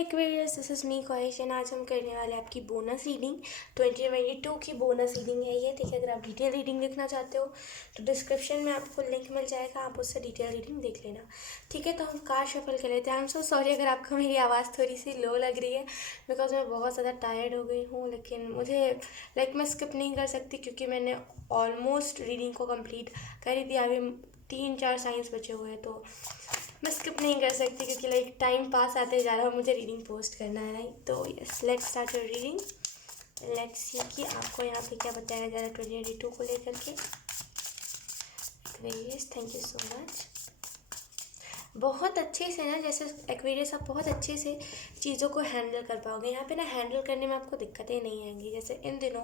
Aquarius, this is me question. आज हम करने वाले हैं आपकी बोनस रीडिंग 2022 की बोनस रीडिंग है ये। ठीक है, अगर आप डिटेल रीडिंग देखना चाहते हो तो डिस्क्रिप्शन में आपको लिंक मिल जाएगा, आप उससे डिटेल रीडिंग देख लेना। ठीक है, तो हम कार्ड शफल कर लेते हैं। आई एम सो सॉरी अगर आपको मेरी आवाज़ थोड़ी सी लो लग रही है, बिकॉज मैं बहुत ज़्यादा टायर्ड हो गई हूँ। लेकिन मुझे मैं स्किप नहीं कर सकती क्योंकि मैंने ऑलमोस्ट रीडिंग को कंप्लीट करी थी। अभी 3-4 साइंस बचे हुए हैं तो मैं स्किप नहीं कर सकती क्योंकि टाइम पास आते जा रहा है, मुझे रीडिंग पोस्ट करना है। राइट, तो yes, let's start your reading. Let's see कि आपको यहाँ पे क्या बताया जा रहा है 2022 को लेकर के। Aquarius, thank you so much. बहुत अच्छे से ना, जैसे एक्वेरियस आप बहुत अच्छे से चीज़ों को हैंडल कर पाओगे। यहाँ पे ना हैंडल करने में आपको दिक्कतें नहीं आएंगी। जैसे इन दिनों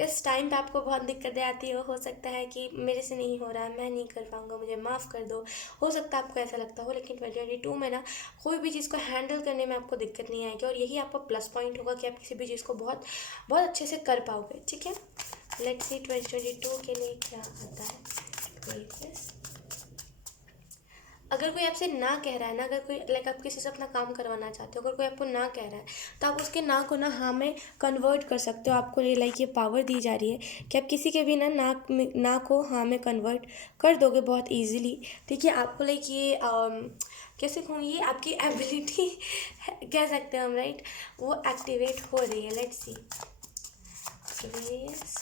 इस टाइम पे आपको बहुत दिक्कतें आती हो सकता है कि मेरे से नहीं हो रहा, मैं नहीं कर पाऊँगा, मुझे माफ़ कर दो, हो सकता है आपको ऐसा लगता हो। लेकिन 2022 में ना कोई भी चीज़ को हैंडल करने में आपको दिक्कत नहीं आएगी और यही आपका प्लस पॉइंट होगा कि आप किसी भी चीज़ को बहुत बहुत अच्छे से कर पाओगे। ठीक है, लेट्स सी 2022 के लिए क्या आता है। अगर कोई आपसे ना कह रहा है ना, अगर कोई आप किसी से अपना काम करवाना चाहते हो, अगर कोई आपको ना कह रहा है तो आप उसके ना को ना हाँ में कन्वर्ट कर सकते हो। आपको ये पावर दी जा रही है कि आप किसी के भी ना को हाँ में कन्वर्ट कर दोगे बहुत इजीली। ठीक है, आपको ये कैसे कहूँ, ये आपकी एबिलिटी कह सकते हैं हम, राइट, वो एक्टिवेट हो रही है। Let's see. यस,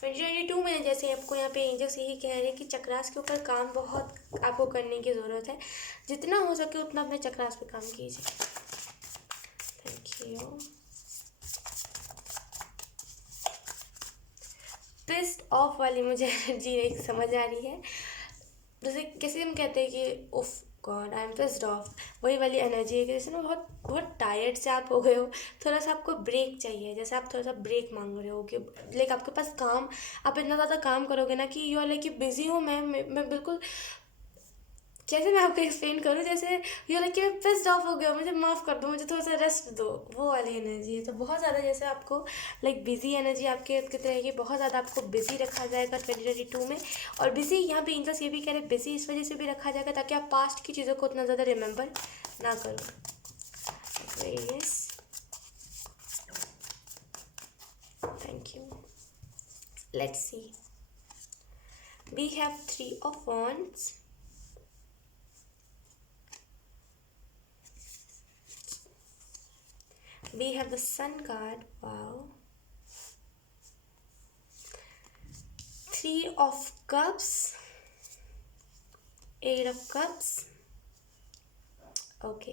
2022 में जैसे आपको यहाँ पे एंजल्स यही कह रहे हैं कि चक्रास के ऊपर काम बहुत आपको करने की ज़रूरत है। जितना हो सके उतना अपने चक्रास पे काम कीजिए। Thank you. पिस्ड ऑफ वाली मुझे एनर्जी एक समझ आ रही है। जैसे कैसे हम कहते हैं कि उफ God I am pissed off, वही वाली एनर्जी है कि जैसे ना बहुत बहुत टायर्ड से आप हो गए हो, थोड़ा सा आपको ब्रेक चाहिए। जैसे आप थोड़ा सा ब्रेक मांग रहे हो कि आपके पास काम, आप इतना ज़्यादा काम करोगे ना कि यू आर कि बिजी हूँ मैं बिल्कुल, कैसे मैं आपको एक्सप्लेन करूँ, जैसे यू कि मैं पिस्ड ऑफ हो गया, मुझे माफ़ कर दो, मुझे थोड़ा सा रेस्ट दो, वो वाली एनर्जी है। तो बहुत ज़्यादा जैसे आपको बिजी एनर्जी आपके कितने रहेगी, बहुत ज़्यादा आपको बिजी रखा जाएगा 2022 में। और बिजी यहाँ पे एंजल्स ये भी कह रहे हैं बिजी इस वजह से भी रखा जाएगा ताकि आप पास्ट की चीज़ों को उतना ज़्यादा रिमेंबर ना करो। Yes, thank you. Let's see, we have 3 of wands, we have the sun card, wow, 3 of cups, 8 of cups। Okay,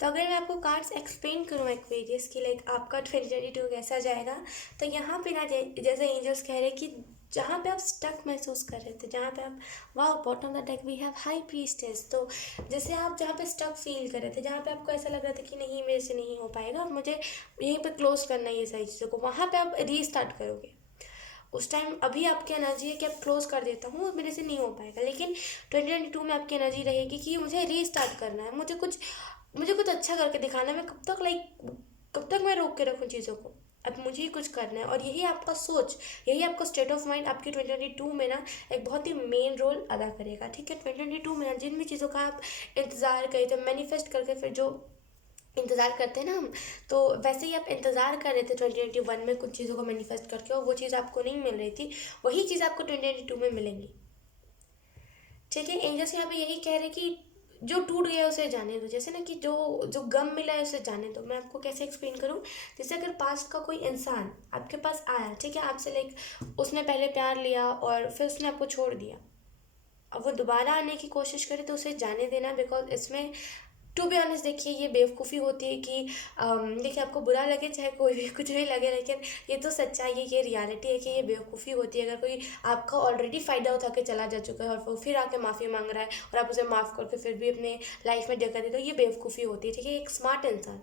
तो अगर मैं आपको कार्ड्स एक्सप्लेन करूँ एक्वेरियस की आपका 2022 कैसा जाएगा, तो यहाँ पे ना जैसे एंजल्स कह रहे हैं कि जहाँ पे आप स्टक महसूस कर रहे थे, जहाँ पे आप wow bottom of the deck we have high priestess, तो जैसे आप जहाँ पे स्टक फील कर रहे थे, जहाँ पे आपको ऐसा लग रहा था कि नहीं मेरे से नहीं हो पाएगा और मुझे यहीं पे क्लोज करना है ये सारी चीज़ों को, वहाँ पे आप रीस्टार्ट करोगे। उस टाइम अभी आपकी एनर्जी है कि आप क्लोज कर देता हूँ, मेरे से नहीं हो पाएगा। लेकिन 2022 में आपकी एनर्जी रहेगी कि मुझे रीस्टार्ट करना है, मुझे कुछ अच्छा करके दिखाना है। मैं कब तक मैं रोक के रखूँ चीज़ों को, अब मुझे ही कुछ करना है। और यही आपका सोच, यही आपका स्टेट ऑफ माइंड आपकी 2022 में ना एक बहुत ही मेन रोल अदा करेगा। ठीक है, 2022 में ना जिन भी चीज़ों का आप इंतज़ार करें, जब मैनिफेस्ट करके फिर जो इंतज़ार करते हैं ना हम, तो वैसे ही आप इंतज़ार कर रहे थे 2021 में कुछ चीज़ों को मैनिफेस्ट करके और वो चीज़ आपको नहीं मिल रही थी, वही चीज़ आपको 2022 में मिलेंगी। ठीक है, एंजल्स यहाँ पे यही कह रहे हैं कि जो टूट गया उसे जाने दो। जैसे ना कि जो गम मिला है उसे जाने दो। मैं आपको कैसे एक्सप्लेन करूँ, जैसे अगर पास्ट का कोई इंसान आपके पास आया, ठीक है, आपसे उसने पहले प्यार लिया और फिर उसने आपको छोड़ दिया, अब वो दोबारा आने की कोशिश करे तो उसे जाने देना। बिकॉज इसमें टू बी ऑनेस्ट देखिए ये बेवकूफ़ी होती है कि देखिए आपको बुरा लगे चाहे कोई भी कुछ भी लगे, लेकिन ये तो सच्चाई है, ये रियलिटी है कि ये बेवकूफ़ी होती है। अगर कोई आपका ऑलरेडी फ़ायदा उठा के चला जा चुका है और वो फिर आके माफ़ी मांग रहा है और आप उसे माफ़ करके फिर भी अपने लाइफ में जगह दे, तो ये बेवकूफ़ी होती है। ठीक है, एक स्मार्ट इंसान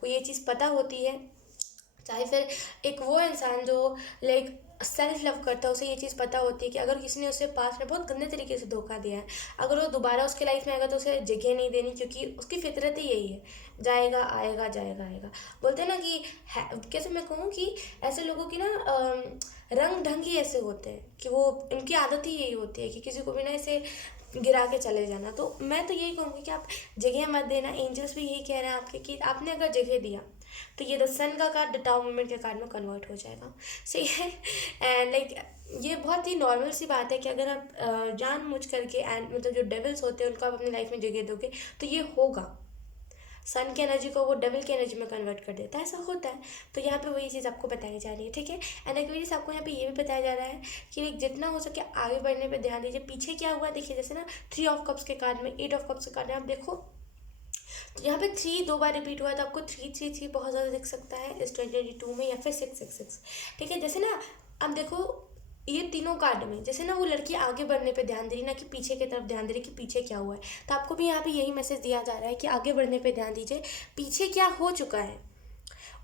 को ये चीज़ पता होती है, चाहे फिर एक वो इंसान जो सेल्फ लव करता है उसे ये चीज़ पता होती है कि अगर किसी ने उसे पास में बहुत गंदे तरीके से धोखा दिया है, अगर वो दोबारा उसके लाइफ में आएगा तो उसे जगह नहीं देनी, क्योंकि उसकी फितरत ही यही है, जाएगा आएगा जाएगा आएगा। बोलते हैं ना कि कैसे मैं कहूँ कि ऐसे लोगों की ना रंग ढंग ही ऐसे होते हैं कि वो उनकी आदत ही यही होती है कि किसी को भी ना ऐसे गिरा के चले जाना। तो मैं तो यही कहूँगी कि आप जगह मत देना। एंजल्स भी यही कह रहे हैं आपके कि आपने अगर जगह दिया तो ये द सन का कार्ड द टाउ मूवमेंट के कार्ड में कन्वर्ट हो जाएगा। सही है। एंड लाइक ये बहुत ही नॉर्मल सी बात है कि अगर आप जानबूझ करके एंड मतलब जो डेविल्स होते हैं उनको आप अपनी लाइफ में जगह दोगे तो ये होगा। सन की एनर्जी को वो डेविल की एनर्जी में कन्वर्ट कर देता है, ऐसा होता है। तो यहाँ पे वही चीज़ आपको बताई जा रही है, ठीक है। एंड एक्चुअली आपको यहाँ पे ये भी बताया जा रहा है कि लाइक जितना हो सके आगे बढ़ने पे ध्यान दीजिए। पीछे क्या हुआ देखिए, जैसे ना 3 ऑफ कप्स के कार्ड में 8 ऑफ कप्स के कार्ड में आप देखो तो यहाँ पे 3 2 बार रिपीट हुआ है, तो आपको 3 3 3 बहुत ज़्यादा दिख सकता है इस 2022 में, या फिर 6 6 6, ठीक है। जैसे ना अब देखो ये तीनों कार्ड में जैसे ना वो लड़की आगे बढ़ने पे ध्यान दे रही, ना कि पीछे की तरफ ध्यान दे रही कि पीछे क्या हुआ है। तो आपको भी यहाँ पे यही मैसेज दिया जा रहा है कि आगे बढ़ने पे ध्यान दीजिए, पीछे क्या हो चुका है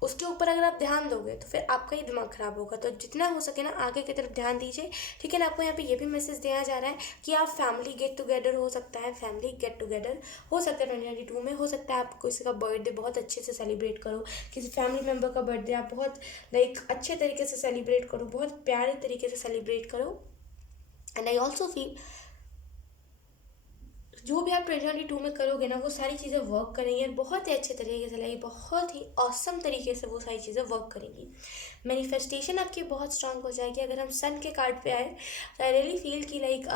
उसके ऊपर अगर आप ध्यान दोगे तो फिर आपका ही दिमाग खराब होगा। तो जितना हो सके ना आगे की तरफ ध्यान दीजिए, ठीक है ना। आपको यहाँ पे ये भी मैसेज दिया जा रहा है कि आप फैमिली गेट टुगेदर हो सकता है, फैमिली गेट टुगेदर हो सकता है 2022 में। हो सकता है आप किसी का बर्थडे बहुत अच्छे से सेलिब्रेट करो, किसी फैमिली मेम्बर का बर्थडे आप बहुत लाइक अच्छे तरीके से सेलिब्रेट करो, बहुत प्यारे तरीके से सेलिब्रेट करो। एंड आई ऑल्सो फील जो भी आप 2022 में करोगे ना वो सारी चीज़ें वर्क करेंगी और बहुत ही अच्छे तरीके से लगेगी, बहुत ही ऑसम तरीके से वो सारी चीज़ें वर्क करेंगी। मैनिफेस्टेशन आपकी बहुत स्ट्रांग हो जाएगी। अगर हम सन के कार्ड पे आए तो आई रियली फील कि लाइक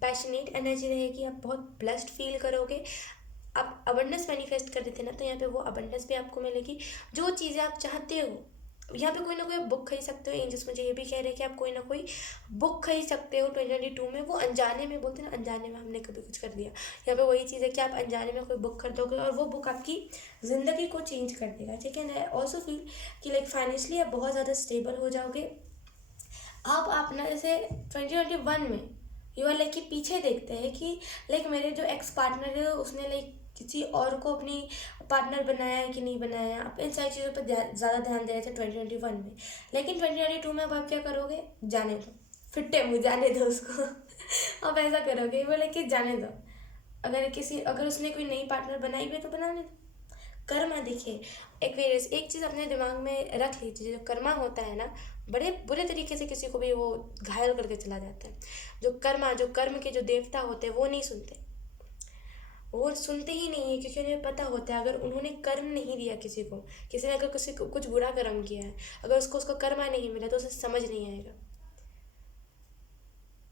पैशनेट एनर्जी रहेगी, आप बहुत ब्लेस्ड फील करोगे। आप अबंडेंस मैनिफेस्ट कर रहे थे ना, तो यहाँ पे वो अबंडेंस भी आपको मिलेगी। जो चीज़ें आप चाहते हो, यहाँ पे कोई ना कोई बुक खरीद सकते हो। एंजल्स मुझे ये भी कह रहे हैं कि आप कोई ना कोई बुक खरीद सकते हो 2022 में। वो अनजाने में बोलते हैं ना, अनजाने में हमने कभी कुछ कर दिया, यहाँ पे वही चीज़ है कि आप अनजाने में कोई बुक खरीदोगे और वो बुक आपकी ज़िंदगी को चेंज कर देगा, ठीक है। आई ऑल्सो फील कि लाइक फाइनेंशियली आप बहुत ज़्यादा स्टेबल हो जाओगे। आप ना जैसे 2021 में यू आर लाइक कि पीछे देखते हैं कि लाइक मेरे जो एक्स पार्टनर है उसने लाइक किसी और को अपनी पार्टनर बनाया है कि नहीं बनाया है। आप इन सारी चीज़ों पर ज़्यादा ध्यान दे रहे थे 2021 में, लेकिन 2022 में अब आप क्या करोगे, जाने दो, फिट्टे मुँह जाने दो उसको। आप ऐसा करोगे, वो लाइक कि जाने दो। अगर उसने कोई नई पार्टनर बनाई हुई है तो बनाने दो। कर्मा देखिए, एक चीज़ अपने दिमाग में रख लीजिए, जो कर्मा होता है ना बड़े बुरे तरीके से किसी को भी वो घायल करके चला जाता है। जो कर्म के जो देवता होते हैं वो नहीं सुनते, वो सुनते ही नहीं है, क्योंकि उन्हें पता होता है अगर उन्होंने कर्म नहीं दिया किसी ने अगर किसी को कुछ बुरा कर्म किया है, अगर उसका कर्मा नहीं मिला तो उसे समझ नहीं आएगा।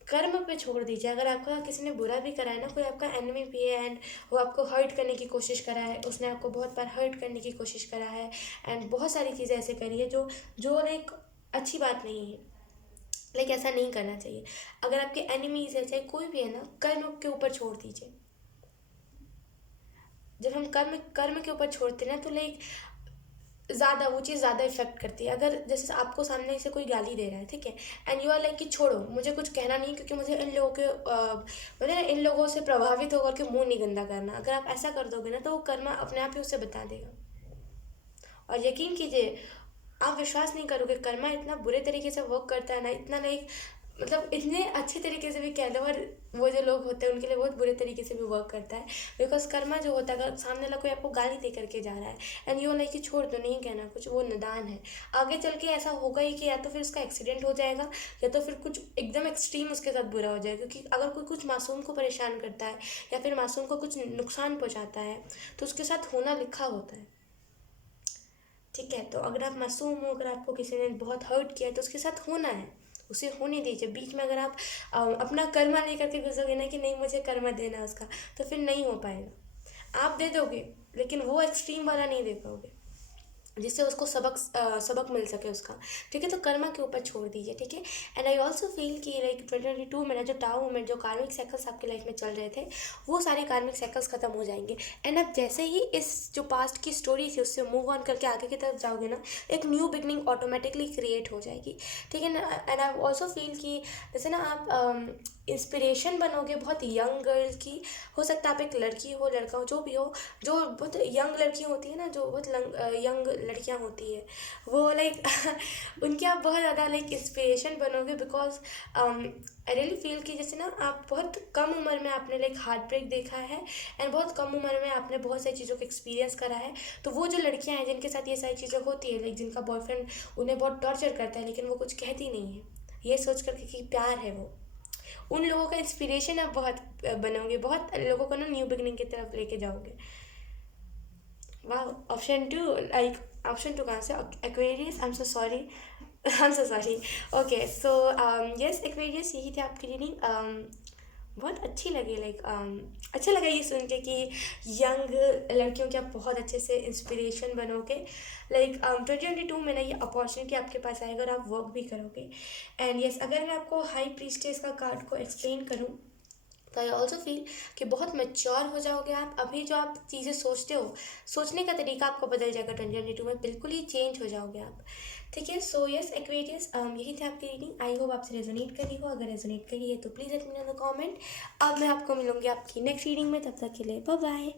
कर्म पे छोड़ दीजिए। अगर आपका किसी ने बुरा भी करा है ना, कोई आपका एनिमी भी है एंड वो आपको हर्ट करने की कोशिश करा है, उसने आपको बहुत बार हर्ट करने की कोशिश करा है एंड बहुत सारी चीज़ें ऐसे करी है जो जो लाइक अच्छी बात नहीं है, लाइक ऐसा नहीं करना चाहिए। अगर आपके एनिमीज है चाहे कोई भी है ना, कर्म के ऊपर छोड़ दीजिए। जब हम कर्म कर्म के ऊपर छोड़ते हैं ना तो लाइक ज़्यादा वो चीज़ ज़्यादा इफेक्ट करती है। अगर जैसे आपको सामने से कोई गाली दे रहा है, ठीक है, एंड यू आर लाइक कि छोड़ो मुझे कुछ कहना नहीं, क्योंकि मुझे इन लोगों के मतलब ना इन लोगों से प्रभावित होकर के मुंह नहीं गंदा करना। अगर आप ऐसा कर दोगे ना तो वो कर्मा अपने आप ही उसे बता देगा। और यकीन कीजिए, आप विश्वास नहीं करोगे, कर्मा इतना बुरे तरीके से वर्क करता है ना, इतना लाइक मतलब इतने अच्छे तरीके से भी कह लो, और वो जो लोग होते हैं उनके लिए बहुत बुरे तरीके से भी वर्क करता है। बिकॉज कर्मा जो होता है, अगर सामने वाला कोई आपको गाली दे करके जा रहा है एंड यू लाइक कि छोड़ दो, नहीं कहना कुछ, वो नादान है। आगे चल के ऐसा होगा ही कि या तो फिर उसका एक्सीडेंट हो जाएगा या तो फिर कुछ एकदम एक्सट्रीम उसके साथ बुरा हो जाएगा। क्योंकि अगर कोई कुछ मासूम को परेशान करता है या फिर मासूम को कुछ नुकसान पहुँचाता है तो उसके साथ होना लिखा होता है, ठीक है। तो अगर आप मासूम हो, अगर आपको किसी ने बहुत हर्ट किया है तो उसके साथ होना है, उसे होने दीजिए। बीच में अगर आप अपना कर्मा नहीं करके घुसोगे ना कि नहीं मुझे कर्मा देना है उसका, तो फिर नहीं हो पाएगा। आप दे दोगे लेकिन वो एक्सट्रीम वाला नहीं दे पाओगे जिससे उसको सबक मिल सके उसका, ठीक है। तो कर्मा के ऊपर छोड़ दीजिए, ठीक है। एंड आई ऑल्सो फील कि लाइक 2022 में ना जो टाउ मोमेंट, जो कार्मिक साइकिल्स आपकी लाइफ में चल रहे थे, वो सारे कार्मिक साइकिल्स खत्म हो जाएंगे। एंड अब जैसे ही इस जो पास्ट की स्टोरी थी उससे मूव ऑन करके आगे की तरफ जाओगे ना, एक न्यू बिगनिंग ऑटोमेटिकली क्रिएट हो जाएगी, ठीक है ना। एंड आई ऑल्सो फील कि जैसे ना आप इंस्पिरेशन बनोगे बहुत यंग गर्ल की। हो सकता है आप एक लड़की हो, लड़का हो, जो भी हो, जो बहुत यंग लड़की होती है ना, जो बहुत यंग लड़कियां होती है, वो लाइक उनके आप बहुत ज़्यादा लाइक इंस्पिरेशन बनोगे। बिकॉज आई रियली फील कि जैसे ना आप बहुत कम उम्र में आपने लाइक हार्ट ब्रेक देखा है एंड बहुत कम उम्र में आपने बहुत सारी चीज़ों को एक्सपीरियंस करा है। तो वो जो लड़कियां हैं जिनके साथ ये सारी चीज़ें होती है, लाइक जिनका बॉयफ्रेंड उन्हें बहुत टॉर्चर करता है लेकिन वो कुछ कहती नहीं है, ये सोच करके कि प्यार है, वो उन लोगों का इंस्पिरेशन आप बहुत बनोगे, बहुत लोगों को ना न्यू बिगनिंग की तरफ लेके जाओगे। वाह, option two, like option two कहाँ से? Aquarius, I am so sorry, I am so sorry. Okay, so yes Aquarius, यही थी आपकी रीडिंग। बहुत अच्छी लगी, लाइक अच्छा लगा ये सुन के कि यंग लड़कियों के आप बहुत अच्छे से इंस्पिरेशन बनोगे। लाइक 2022 में ना ये अपॉर्चुनिटी आपके पास आएगा और आप वर्क भी करोगे। एंड यस, अगर मैं आपको हाई प्रीस्टेस का कार्ड को एक्सप्लेन करूँ तो आई ऑल्सो फील कि बहुत मैच्योर हो जाओगे आप। अभी जो आप चीज़ें सोचते हो, सोचने का तरीका आपको बदल जाएगा 2022 में, बिल्कुल ही चेंज हो जाओगे आप। ठीक है, सो यस एक्वेरियस, यही थी आपकी रीडिंग। आई होप आपसे रेजोनेट करी हो, अगर रेजोनेट करी है तो please let me know the comment. अब मैं आपको मिलूंगी आपकी नेक्स्ट रीडिंग में, तब तक के लिए बाय बाय।